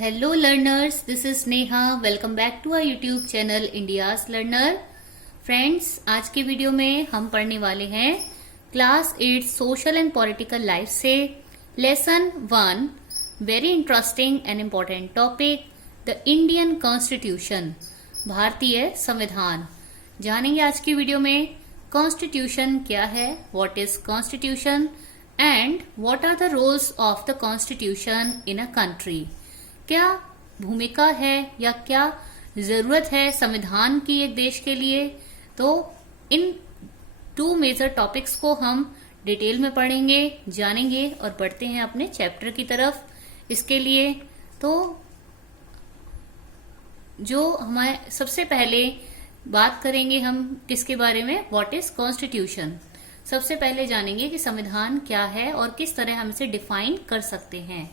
Hello learners, this is Neha. Welcome back to our YouTube channel India's Learner. Friends, आज के video में हम पढ़ने वाले हैं class 8 social and political life से lesson 1, very interesting and important topic, the Indian constitution, भारतीय संविधान। जानेंगे आज की वीडियो में कॉन्स्टिट्यूशन क्या है, what is constitution and what are the roles of the constitution in a country. क्या भूमिका है या क्या जरूरत है संविधान की एक देश के लिए। तो इन 2 मेजर टॉपिक्स को हम डिटेल में पढ़ेंगे, जानेंगे और बढ़ते हैं अपने चैप्टर की तरफ। इसके लिए तो जो हमारे सबसे पहले बात करेंगे हम किसके बारे में, व्हाट इज कॉन्स्टिट्यूशन। सबसे पहले जानेंगे कि संविधान क्या है और किस तरह हम इसे डिफाइन कर सकते हैं।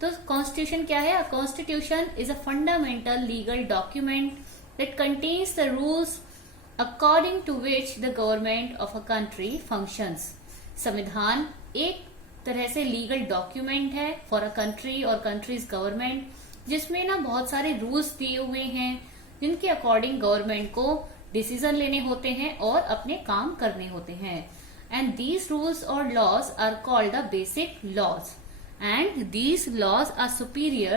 तो कॉन्स्टिट्यूशन क्या है? Constitution is a fundamental legal document that contains the rules according to which the government of a country functions. संविधान एक तरह से लीगल डॉक्यूमेंट है फॉर अ कंट्री और कंट्रीज गवर्नमेंट, जिसमें ना बहुत सारे रूल्स दिए हुए हैं जिनके अकॉर्डिंग गवर्नमेंट को डिसीजन लेने होते हैं और अपने काम करने होते हैं। एंड दीज रूल्स और laws are called the basic laws and these laws are superior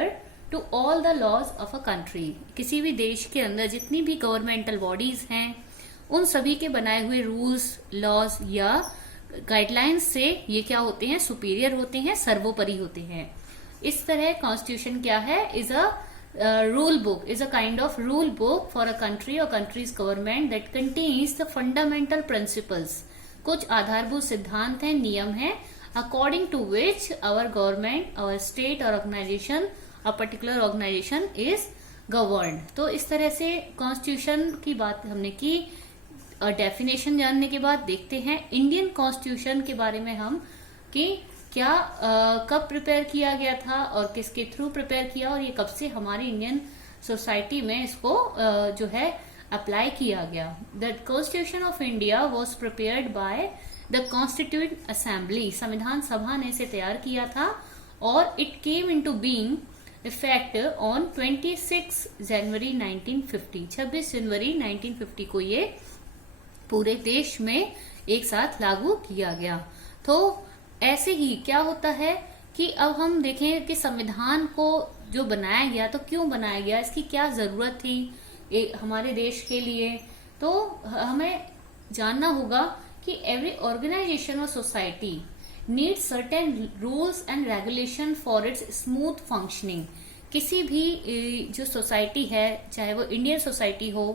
to all the laws of a country। किसी भी देश के अंदर जितनी भी गवर्नमेंटल बॉडीज हैं उन सभी के बनाए हुए रूल्स, लॉज या गाइडलाइंस से ये क्या होते हैं, सुपीरियर होते हैं, सर्वोपरि होते हैं। इस तरह कॉन्स्टिट्यूशन क्या है, is a rule book, is a kind of rule book for a country और country's government that contains the fundamental principles. कुछ आधारभूत सिद्धांत हैं, नियम हैं, according to which our government, our state or organization, a particular organization is governed। तो इस तरह से कॉन्स्टिट्यूशन की बात हमने की। डेफिनेशन जानने के बाद देखते हैं इंडियन कॉन्स्टिट्यूशन के बारे में हम कि क्या कब प्रिपेयर किया गया था और किसके थ्रू प्रिपेयर किया और ये कब से हमारी इंडियन सोसाइटी में इसको जो है अप्लाई किया गया। The constitution of India was prepared by the constituent assembly. संविधान सभा ने इसे तैयार किया था और it came into being effect on 26 जनवरी 1950। 26 जनवरी 1950 को ये पूरे देश में एक साथ लागू किया गया। तो ऐसे ही क्या होता है कि अब हम देखें कि संविधान को जो बनाया गया तो क्यों बनाया गया, इसकी क्या जरूरत थी हमारे देश के लिए। तो हमें जानना होगा कि every organization or society needs certain rules and regulation for its smooth functioning। किसी भी जो सोसाइटी है, चाहे वो इंडियन सोसाइटी हो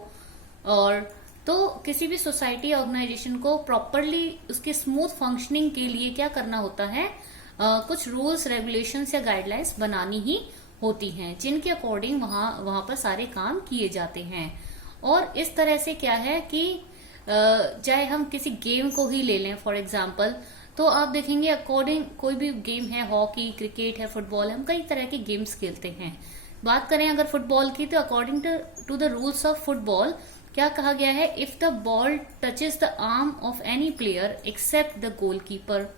और तो किसी भी सोसाइटी ऑर्गेनाइजेशन को प्रॉपरली उसके स्मूथ फंक्शनिंग के लिए क्या करना होता है, कुछ रूल्स, रेगुलेशंस या गाइडलाइंस बनानी ही होती हैं जिनके अकॉर्डिंग वहां पर सारे काम किए जाते हैं। और इस तरह से क्या है कि चाहे हम किसी गेम को ही ले लें फॉर एग्जाम्पल, तो आप देखेंगे अकॉर्डिंग कोई भी गेम है, हॉकी, क्रिकेट है, फुटबॉल है, हम कई तरह के गेम्स खेलते हैं। बात करें अगर फुटबॉल की तो according to the rules of football क्या कहा गया है, if the ball touches the arm of any player except the goalkeeper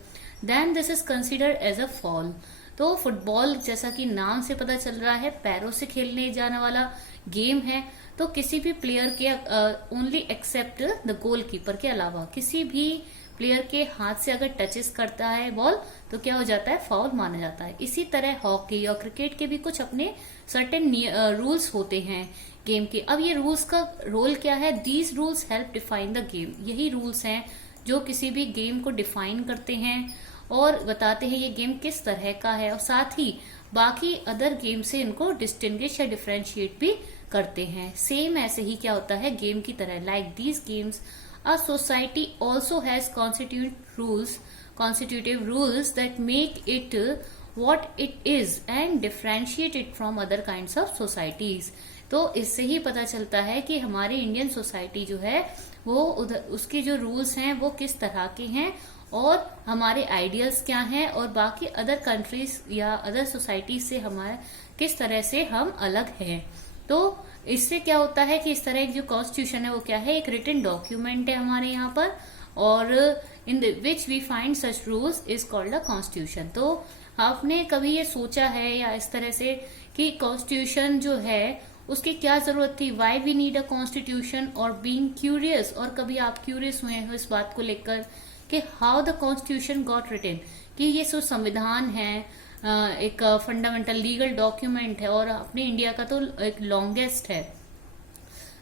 then this is considered as a foul. तो फुटबॉल जैसा कि नाम से पता चल रहा है पैरों से खेलने जाने वाला गेम है, तो किसी भी प्लेयर के ओनली एक्सेप्ट द गोलकीपर के अलावा किसी भी प्लेयर के हाथ से अगर टचेस करता है बॉल तो क्या हो जाता है, फाउल माना जाता है। इसी तरह हॉकी और क्रिकेट के भी कुछ अपने सर्टेन रूल्स होते हैं गेम के। अब ये रूल्स का रोल क्या है, these rules help define the game. यही रूल्स हैं जो किसी भी गेम को डिफाइन करते हैं और बताते हैं ये गेम किस तरह का है और साथ ही बाकी अदर गेम से इनको डिस्टिंग्विश या डिफरेंशिएट भी करते हैं। सेम ऐसे ही क्या होता है गेम की तरह, like these games a society also has constitutive rules that make it what it is and differentiate it from other kinds of societies. तो इससे ही पता चलता है कि हमारी इंडियन सोसाइटी जो है वो उसके जो रूल्स हैं वो किस तरह के हैं और हमारे आइडियल्स क्या हैं और बाकी अदर कंट्रीज या अदर सोसाइटीज से हमारे किस तरह से हम अलग हैं। तो इससे क्या होता है कि इस तरह जो कॉन्स्टिट्यूशन है वो क्या है, एक रिटन डॉक्यूमेंट है हमारे यहाँ पर और in which we find such rules is called the constitution. तो आपने कभी ये सोचा है या इस तरह से कि कॉन्स्टिट्यूशन जो है उसकी क्या जरूरत थी, why we need a constitution, और बीइंग क्यूरियस, और कभी आप क्यूरियस हुए हो इस बात को लेकर कि how the constitution got written, कि ये जो संविधान है एक फंडामेंटल लीगल डॉक्यूमेंट है और अपने इंडिया का तो एक लॉन्गेस्ट है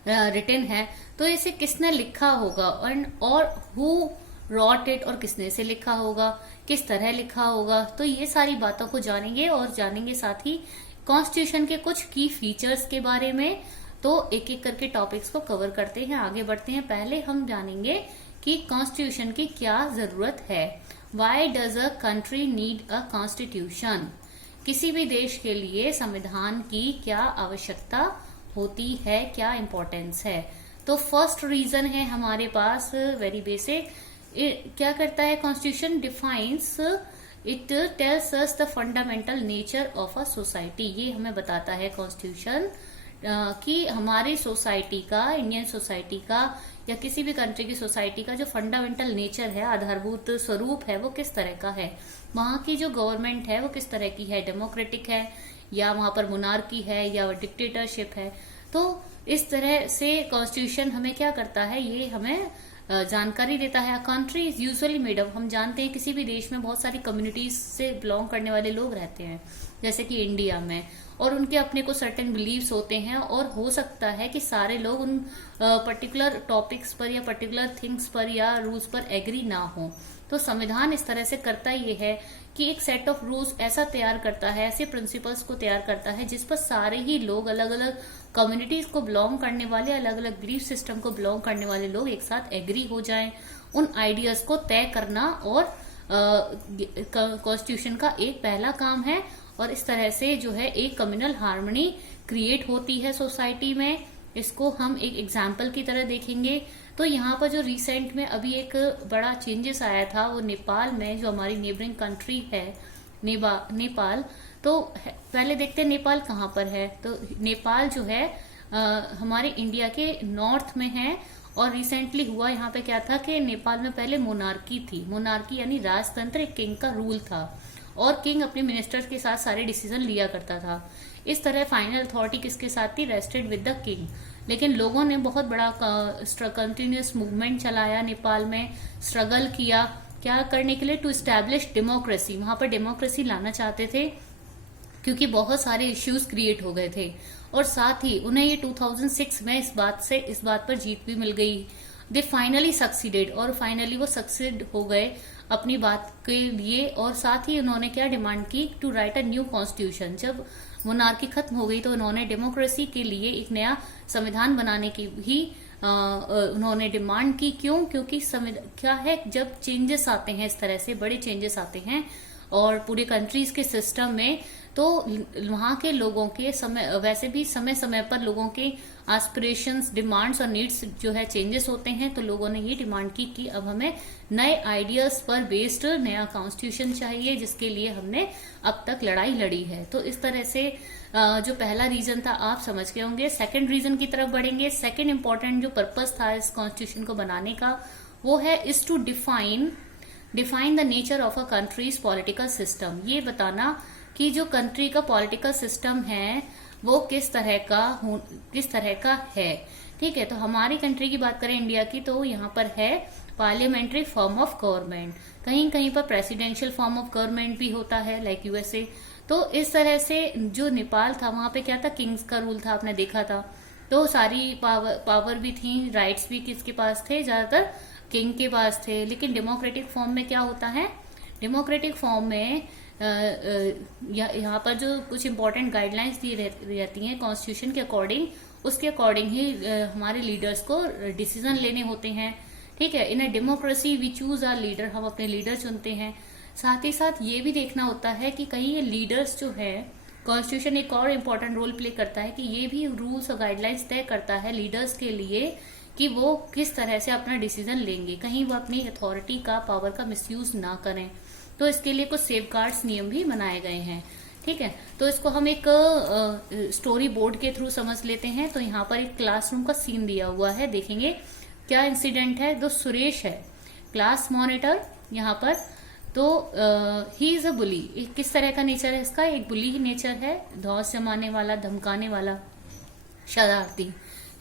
रिटन है, तो इसे किसने लिखा होगा और हु रॉट इट, और किसने इसे लिखा होगा, किस तरह लिखा होगा। तो ये सारी बातों को जानेंगे और जानेंगे साथ ही कॉन्स्टिट्यूशन के कुछ की फीचर्स के बारे में। तो एक एक करके टॉपिक्स को कवर करते हैं, आगे बढ़ते हैं। पहले हम जानेंगे कि कॉन्स्टिट्यूशन की क्या जरूरत है। Why does a country need a constitution, किसी भी देश के लिए संविधान की क्या आवश्यकता होती है, क्या इंपॉर्टेंस है। तो फर्स्ट रीजन है हमारे पास वेरी बेसिक, क्या करता है constitution, defines, it tells us the fundamental nature of a society. ये हमें बताता है कॉन्स्टिट्यूशन कि हमारी सोसाइटी का, इंडियन सोसाइटी का या किसी भी कंट्री की सोसाइटी का जो फंडामेंटल नेचर है, आधारभूत स्वरूप है, वो किस तरह का है। वहां की जो गवर्नमेंट है वो किस तरह की है, डेमोक्रेटिक है या वहां पर मोनार्की है या डिक्टेटरशिप है। तो इस तरह से कॉन्स्टिट्यूशन हमें क्या करता है, ये हमें जानकारी देता है। Country is usually made up, हम जानते हैं किसी भी देश में बहुत सारी कम्युनिटीज से बिलोंग करने वाले लोग रहते हैं, जैसे कि इंडिया में, और उनके अपने को सर्टेन बिलीव्स होते हैं, और हो सकता है कि सारे लोग उन पर्टिकुलर टॉपिक्स पर या पर्टिकुलर थिंग्स पर या रूल्स पर एग्री ना हो। तो संविधान इस तरह से करता ये है कि एक सेट ऑफ रूल्स ऐसा तैयार करता है, ऐसे प्रिंसिपल्स को तैयार करता है जिस पर सारे ही लोग, अलग अलग कम्युनिटीज को बिलोंग करने वाले, अलग अलग बिलीफ सिस्टम को बिलोंग करने वाले लोग एक साथ एग्री हो जाएं। उन आइडियाज को तय करना और कॉन्स्टिट्यूशन का एक पहला काम है, और इस तरह से जो है एक कम्युनल हार्मनी क्रिएट होती है सोसाइटी में। इसको हम एक एग्जाम्पल की तरह देखेंगे। तो यहाँ पर जो रिसेंट में अभी एक बड़ा चेंजेस आया था वो नेपाल में, जो हमारी नेबरिंग कंट्री है नेपाल। तो पहले देखते हैं नेपाल कहाँ पर है। तो नेपाल जो है हमारे इंडिया के नॉर्थ में है, और रिसेंटली हुआ यहाँ पे क्या था कि नेपाल में पहले मोनार्की थी। मोनार्की यानी राजतंत्र, एक किंग का रूल था, और किंग अपने मिनिस्टर्स के साथ सारे डिसीजन लिया करता था। इस तरह फाइनल अथॉरिटी किसके साथ थी, रेस्टेड विद द किंग। लेकिन लोगों ने बहुत बड़ा कंटिन्यूस मूवमेंट चलाया, नेपाल में स्ट्रगल किया, क्या करने के लिए, टू एस्टैब्लिश डेमोक्रेसी। वहां पर डेमोक्रेसी लाना चाहते थे क्योंकि बहुत सारे इश्यूज क्रिएट हो गए थे, और साथ ही उन्हें ये 2006 में इस बात पर जीत भी मिल गई। दे फाइनली सक्सीडेड, और फाइनली वो सक्सीड हो गए अपनी बात के लिए। और साथ ही उन्होंने क्या डिमांड की, to write a new constitution. जब मोनार्की खत्म हो गई तो उन्होंने डेमोक्रेसी के लिए एक नया संविधान बनाने की भी उन्होंने डिमांड की। क्यों, क्योंकि क्या है, जब चेंजेस आते हैं, इस तरह से बड़े चेंजेस आते हैं और पूरे कंट्रीज के सिस्टम में, तो वहां के लोगों के वैसे भी समय समय पर लोगों के एस्पिरेशंस, डिमांड्स और नीड्स जो है चेंजेस होते हैं। तो लोगों ने ये डिमांड की कि अब हमें नए आइडियाज पर बेस्ड नया कॉन्स्टिट्यूशन चाहिए, जिसके लिए हमने अब तक लड़ाई लड़ी है। तो इस तरह से जो पहला रीजन था आप समझ गए होंगे। सेकंड रीजन की तरफ बढ़ेंगे। सेकंड इंपॉर्टेंट जो पर्पस था इस कॉन्स्टिट्यूशन को बनाने का, वो है is to define the nature of a country's political system. ये बताना कि जो कंट्री का पॉलिटिकल सिस्टम है वो किस तरह का है। ठीक है, तो हमारी कंट्री की बात करें इंडिया की, तो यहाँ पर है पार्लियामेंट्री फॉर्म ऑफ गवर्नमेंट, कहीं कहीं पर प्रेसिडेंशियल फॉर्म ऑफ गवर्नमेंट भी होता है, लाइक यूएसए। तो इस तरह से जो नेपाल था वहां पे क्या था, किंग्स का रूल था, आपने देखा था। तो सारी पावर भी थी, राइट्स भी किसके पास थे, ज्यादातर किंग के पास थे। लेकिन डेमोक्रेटिक फॉर्म में क्या होता है, डेमोक्रेटिक फॉर्म में यहाँ पर जो कुछ इंपॉर्टेंट गाइडलाइंस दी रहती हैं कॉन्स्टिट्यूशन के अकॉर्डिंग, उसके अकॉर्डिंग ही हमारे लीडर्स को डिसीजन लेने होते हैं। ठीक है, in a democracy we choose our leader, हम अपने लीडर चुनते हैं। साथ ही साथ ये भी देखना होता है कि कहीं ये लीडर्स जो है, कॉन्स्टिट्यूशन एक और इम्पोर्टेंट रोल प्ले करता है कि ये भी रूल्स और गाइडलाइंस तय करता है लीडर्स के लिए कि वो किस तरह से अपना डिसीजन लेंगे, कहीं वो अपनी अथॉरिटी का, पावर का मिसयूज ना करें। तो इसके लिए कुछ सेफगार्ड्स नियम भी बनाए गए हैं। ठीक है, तो इसको हम एक स्टोरी बोर्ड के थ्रू समझ लेते हैं। तो यहाँ पर एक क्लासरूम का सीन दिया हुआ है, देखेंगे क्या इंसिडेंट है। तो सुरेश है क्लास मॉनिटर यहाँ पर, तो ही इज अ बुली, किस तरह का नेचर है इसका, एक बुली ही नेचर है, धौंस जमाने वाला, धमकाने वाला, शरारती।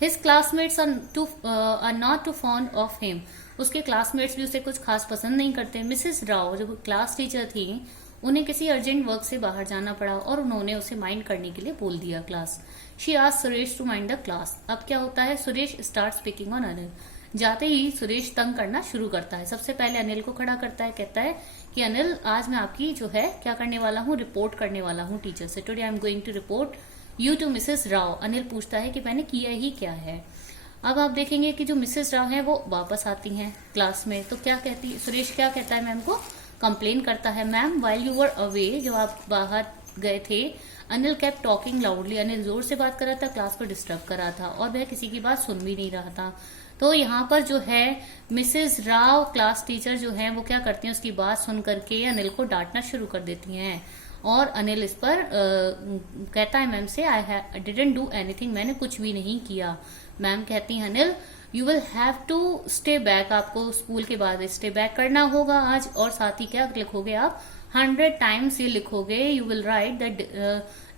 His classmates are not too fond of him, उसके क्लासमेट्स भी उसे कुछ खास पसंद नहीं करते। मिसेस राव जो क्लास टीचर थी, उन्हें किसी अर्जेंट वर्क से बाहर जाना पड़ा और उन्होंने उसे माइंड करने के लिए बोल दिया class. She asked Suresh to mind the class. अब क्या होता है, Suresh start speaking on Anil. जाते ही सुरेश तंग करना शुरू करता है। सबसे पहले अनिल को खड़ा करता है, कहता है कि अनिल आज मैं आपकी जो है क्या करने वाला हूँ, रिपोर्ट करने वाला हूँ टीचर से। Today I am going to report you to Mrs Rao. Anil पूछता है कि मैंने किया ही क्या है। अब आप देखेंगे कि जो मिसेस राव है वो वापस आती हैं क्लास में, तो क्या कहती, सुरेश क्या कहता है मैम को, कंप्लेन करता है, ma'am while you were away, जब आप बाहर गए थे, Anil kept talking loudly, Anil जोर से बात कर रहा था, क्लास को डिस्टर्ब कर रहा था और वह किसी की बात सुन भी नहीं रहा था। तो यहाँ पर जो है मिसेस राव क्लास टीचर जो है वो क्या करती हैं, उसकी बात सुन करके अनिल को डांटना शुरू कर देती हैं और अनिल इस पर कहता है मैम से, आई डिडंट डू एनीथिंग, मैंने कुछ भी नहीं किया। मैम कहती हैं Anil you will have to stay back, आपको स्कूल के बाद स्टे बैक करना होगा आज, और साथ ही क्या लिखोगे आप, 100 टाइम्स ये लिखोगे, you will write that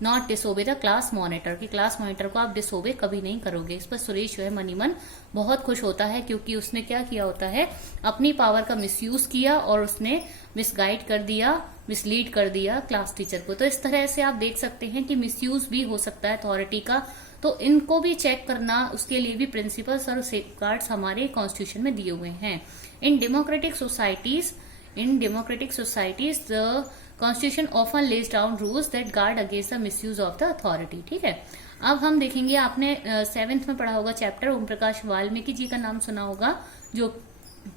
not disobey the class monitor, कि क्लास मॉनिटर को आप डिसोबे कभी नहीं करोगे। इस पर सुरेश जो है मनी मन बहुत खुश होता है, क्योंकि उसने क्या किया होता है, अपनी पावर का मिसयूज किया और उसने मिसगाइड कर दिया, मिसलीड कर दिया क्लास टीचर को। तो इस तरह से आप देख सकते हैं कि मिसयूज भी हो सकता है अथॉरिटी का, तो इनको भी चेक करना, उसके लिए भी प्रिंसिपल्स और सेफगार्ड्स हमारे कॉन्स्टिट्यूशन में दिए हुए हैं। In democratic societies the constitution often lays down rules that guard against the misuse of the authority. ठीक है, अब हम देखेंगे, आपने 7th में पढ़ा होगा चैप्टर, ओम प्रकाश वाल्मीकि जी का नाम सुना होगा, जो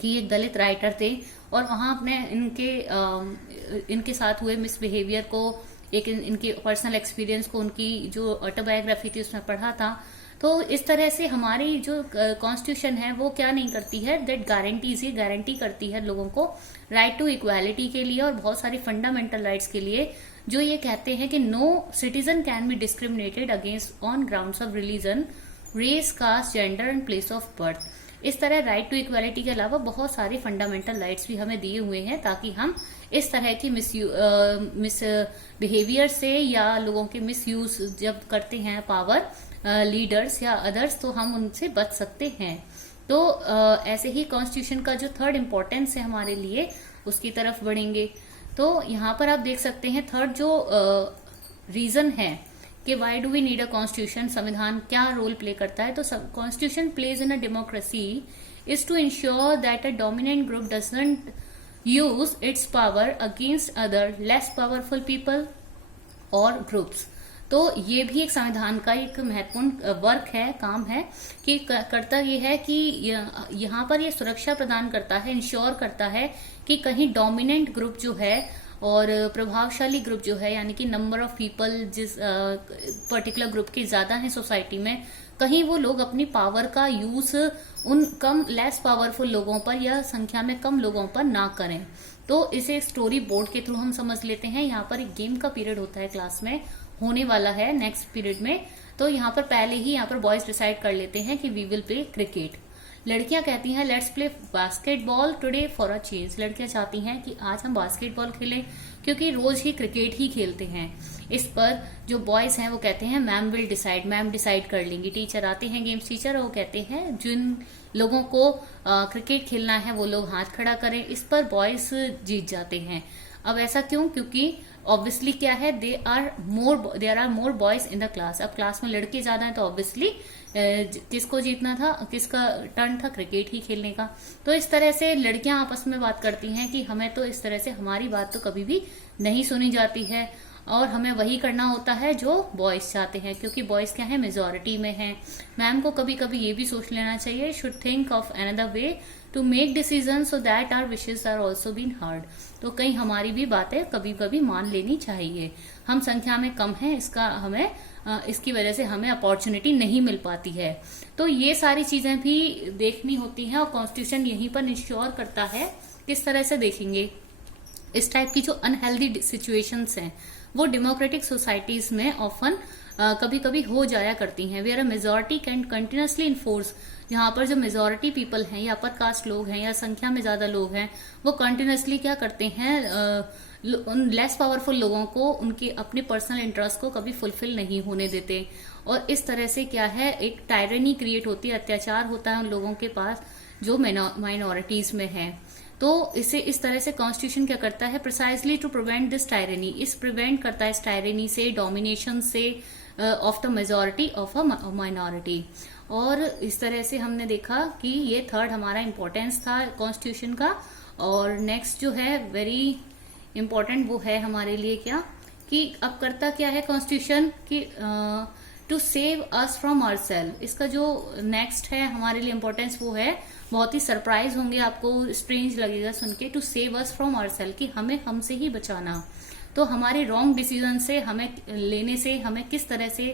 कि एक दलित राइटर थे, और वहां अपने इनके साथ हुए मिसबिहेवियर को, एक इनके पर्सनल एक्सपीरियंस को, उनकी जो ऑटोबायोग्राफी थी उसमें पढ़ा था। तो इस तरह से हमारी जो कॉन्स्टिट्यूशन है वो क्या नहीं करती है, दैट गारंटीज, ये गारंटी करती है लोगों को राइट टू इक्वालिटी के लिए और बहुत सारी फंडामेंटल राइट्स के लिए, जो ये कहते हैं कि no citizen can be discriminated against on grounds of religion, race, caste, gender and place of birth. इस तरह राइट टू इक्वालिटी के अलावा बहुत सारे फंडामेंटल राइट्स भी हमें दिए हुए हैं, ताकि हम इस तरह की मिस बिहेवियर से या लोगों के मिसयूज जब करते हैं पावर लीडर्स या अदर्स, तो हम उनसे बच सकते हैं। तो ऐसे ही कॉन्स्टिट्यूशन का जो थर्ड इम्पोर्टेंस है हमारे लिए, उसकी तरफ बढ़ेंगे। तो यहाँ पर आप देख सकते हैं थर्ड जो रीजन है कि why do we need a constitution, संविधान क्या रोल प्ले करता है। तो constitution plays in a democracy is to ensure that a dominant group doesn't use its power against other less powerful people और groups. तो ये भी एक संविधान का एक महत्वपूर्ण वर्क है, काम है, कि करता ये है कि यहाँ पर ये सुरक्षा प्रदान करता है, इंश्योर करता है कि कहीं डोमिनेंट ग्रुप जो है और प्रभावशाली ग्रुप जो है, यानी कि नंबर ऑफ पीपल जिस पर्टिकुलर ग्रुप के ज्यादा है सोसाइटी में, कहीं वो लोग अपनी पावर का यूज उन कम लेस पावरफुल लोगों पर या संख्या में कम लोगों पर ना करें। तो इसे एक स्टोरी बोर्ड के थ्रू हम समझ लेते हैं। यहाँ पर एक गेम का पीरियड होता है, क्लास में होने वाला है नेक्स्ट पीरियड में। तो यहाँ पर पहले ही यहाँ पर बॉयज डिसाइड कर लेते हैं कि वी विल प्ले क्रिकेट। लड़कियां कहती हैं let's play basketball today for a change. लड़कियां चाहती हैं कि आज हम बास्केटबॉल खेलें, क्योंकि रोज ही क्रिकेट ही खेलते हैं। इस पर जो बॉयज हैं वो कहते हैं ma'am will decide, ma'am decide कर लेंगी। टीचर आते हैं, गेम्स टीचर, और वो कहते हैं जिन लोगों को क्रिकेट खेलना है वो लोग हाथ खड़ा करें। इस पर बॉयज जीत जाते हैं। अब ऐसा क्यों? क्योंकि ऑब्वियसली क्या है, there are more boys in the class. अब क्लास में लड़के ज्यादा हैं, तो ऑब्वियसली किसको जीतना था, किसका टर्न था क्रिकेट ही खेलने का। तो इस तरह से लड़कियां आपस में बात करती हैं कि हमें तो इस तरह से हमारी बात तो कभी भी नहीं सुनी जाती है और हमें वही करना होता है जो बॉयज चाहते हैं, क्योंकि बॉयज क्या है, मेजोरिटी में हैं। मैम को कभी कभी ये भी सोच लेना चाहिए, should think of another way to make decision so that our wishes are also been heard. तो कहीं हमारी भी बातें कभी कभी मान लेनी चाहिए। हम संख्या में कम हैं, इसकी वजह से हमें अपॉर्चुनिटी नहीं मिल पाती है। तो ये सारी चीजें भी देखनी होती हैं और कॉन्स्टिट्यूशन यहीं पर इंश्योर करता है। किस तरह से देखेंगे, इस टाइप की जो अनहेल्दी सिचुएशंस हैं वो डेमोक्रेटिक सोसाइटीज में ऑफन कभी कभी हो जाया करती हैं। Where a majority can continuously enforce, जहां पर जो मेजोरिटी पीपल हैं या अपर कास्ट लोग हैं या संख्या में ज्यादा लोग हैं, वो कंटिन्यूसली क्या करते हैं, उन लेस पावरफुल लोगों को उनके अपने पर्सनल इंटरेस्ट को कभी फुलफिल नहीं होने देते। और इस तरह से क्या है, एक टायरनी क्रिएट होती है, अत्याचार होता है उन लोगों के पास जो माइनॉरिटीज में है। तो इसे इस तरह से कॉन्स्टिट्यूशन क्या करता है, precisely to prevent this tyranny, इस प्रिवेंट करता है इस टायरनी से, डोमिनेशन से of the majority of a minority. और इस तरह से हमने देखा कि ये थर्ड हमारा इंपॉर्टेंस था कॉन्स्टिट्यूशन का। और नेक्स्ट जो है वेरी इंपॉर्टेंट वो है हमारे लिए क्या, कि अब करता क्या है कॉन्स्टिट्यूशन कि to save us from ourself. इसका जो नेक्स्ट है हमारे लिए इंपॉर्टेंस वो है, बहुत ही सरप्राइज होंगे आपको, स्ट्रेंज लगेगा सुन के, to save us from ourself, कि हमें हमसे ही बचाना। तो हमारे रॉन्ग डिसीजन से हमें लेने से हमें किस तरह से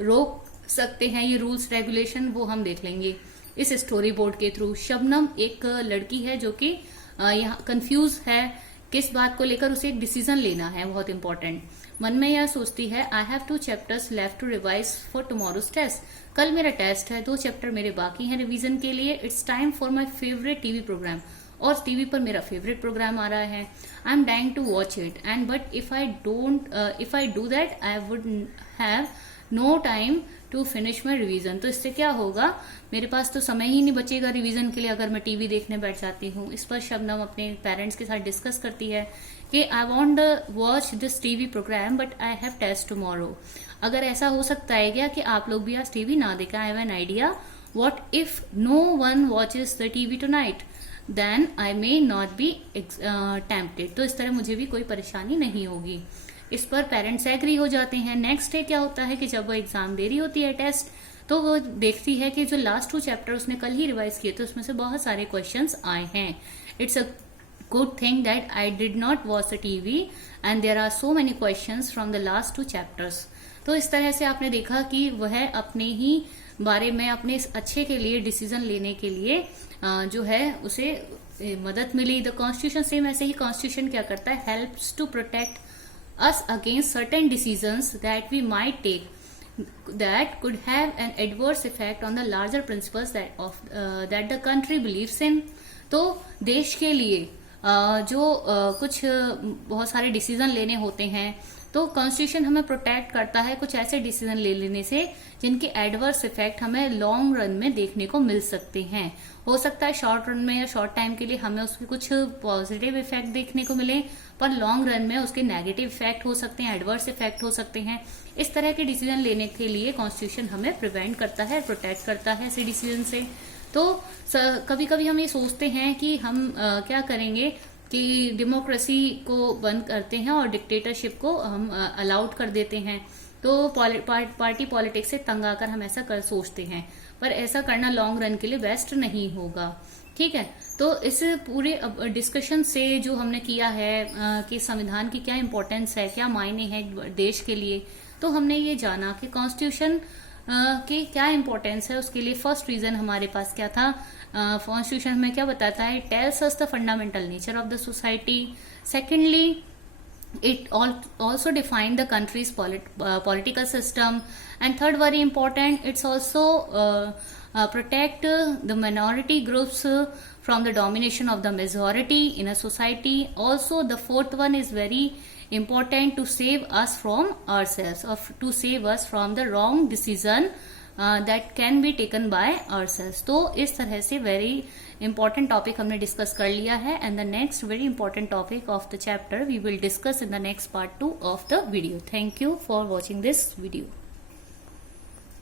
रोक सकते हैं ये रूल्स रेगुलेशन, वो हम देख लेंगे इस स्टोरी बोर्ड के थ्रू। शबनम एक लड़की है जो कि यहाँ कंफ्यूज है किस बात को लेकर, उसे एक डिसीजन लेना है बहुत इंपॉर्टेंट। मन में यह सोचती है, I have 2 chapters left to revise for tomorrow's test, कल मेरा टेस्ट है, 2 चैप्टर मेरे बाकी हैं रिवीजन के लिए। It's time for my favourite TV programme, और टीवी पर मेरा फेवरेट प्रोग्राम आ रहा है। I am dying to watch it and but if I do that I would have no time to finish my revision. तो इससे क्या होगा, मेरे पास तो समय ही नहीं बचेगा रिवीजन के लिए अगर मैं टीवी देखने बैठ जाती हूँ। इस पर शबनम अपने पेरेंट्स के साथ डिस्कस करती है कि I want watch this TV programme but I have test tomorrow. अगर ऐसा हो सकता है क्या कि आप लोग भी आज टीवी ना देखें, I have an idea, what if no one watches the TV tonight, then I may not be tempted. तो इस तरह मुझे भी कोई परेशानी नहीं होगी। इस पर पेरेंट्स एग्री हो जाते हैं। नेक्स्ट डे क्या होता है कि जब वो एग्जाम दे रही होती है टेस्ट, तो वो देखती है कि जो लास्ट 2 चैप्टर उसने कल ही रिवाइज किए थे उसमें से बहुत सारे क्वेश्चंस आए हैं। It's a good thing that I did not watch the TV and there are so many questions from the last 2 chapters. तो इस तरह से आपने देखा कि वह अपने ही बारे में अपने अच्छे के लिए डिसीजन लेने के लिए जो है उसे मदद मिली। द कॉन्स्टिट्यूशन सेम ऐसे ही कॉन्स्टिट्यूशन क्या करता है, helps to protect us against certain decisions that we might take that could have an adverse effect on the larger principles that the country believes in। तो देश के लिए जो कुछ बहुत सारे डिसीजन लेने होते हैं, तो कॉन्स्टिट्यूशन हमें प्रोटेक्ट करता है कुछ ऐसे डिसीजन ले लेने से जिनके एडवर्स इफेक्ट हमें लॉन्ग रन में देखने को मिल सकते हैं। हो सकता है शॉर्ट रन में या शॉर्ट टाइम के लिए हमें उसके कुछ पॉजिटिव इफेक्ट देखने को मिले, पर लॉन्ग रन में उसके नेगेटिव इफेक्ट हो सकते हैं, एडवर्स इफेक्ट हो सकते हैं। इस तरह के डिसीजन लेने के लिए कॉन्स्टिट्यूशन हमें प्रिवेंट करता है, प्रोटेक्ट करता है ऐसे डिसीजन से। तो कभी कभी हम ये सोचते हैं कि हम क्या करेंगे कि डेमोक्रेसी को बंद करते हैं और डिक्टेटरशिप को हम अलाउड कर देते हैं। तो पार्टी पॉलिटिक्स से तंग आकर हम ऐसा कर सोचते हैं, पर ऐसा करना लॉन्ग रन के लिए बेस्ट नहीं होगा। ठीक है, तो इस पूरे डिस्कशन से जो हमने किया है कि संविधान की क्या इंपॉर्टेंस है, क्या मायने हैं देश के लिए, तो हमने ये जाना कि कॉन्स्टिट्यूशन की क्या इंपॉर्टेंस है। उसके लिए फर्स्ट रीजन हमारे पास क्या था, कॉन्स्टिट्यूशन हमें क्या बताता है, tells us the fundamental nature of the society. Secondly, it also define the country's political system, and third, very important, it's also protect the minority groups from the domination of the majority in a society. Also, the fourth one is very important, to save us from ourselves, or to save us from the wrong decision that can be taken by ourselves. तो इस तरह से very important topic हमने discuss कर लिया है, and the next very important topic of the chapter we will discuss in the next part 2 of the video. Thank you for watching this video.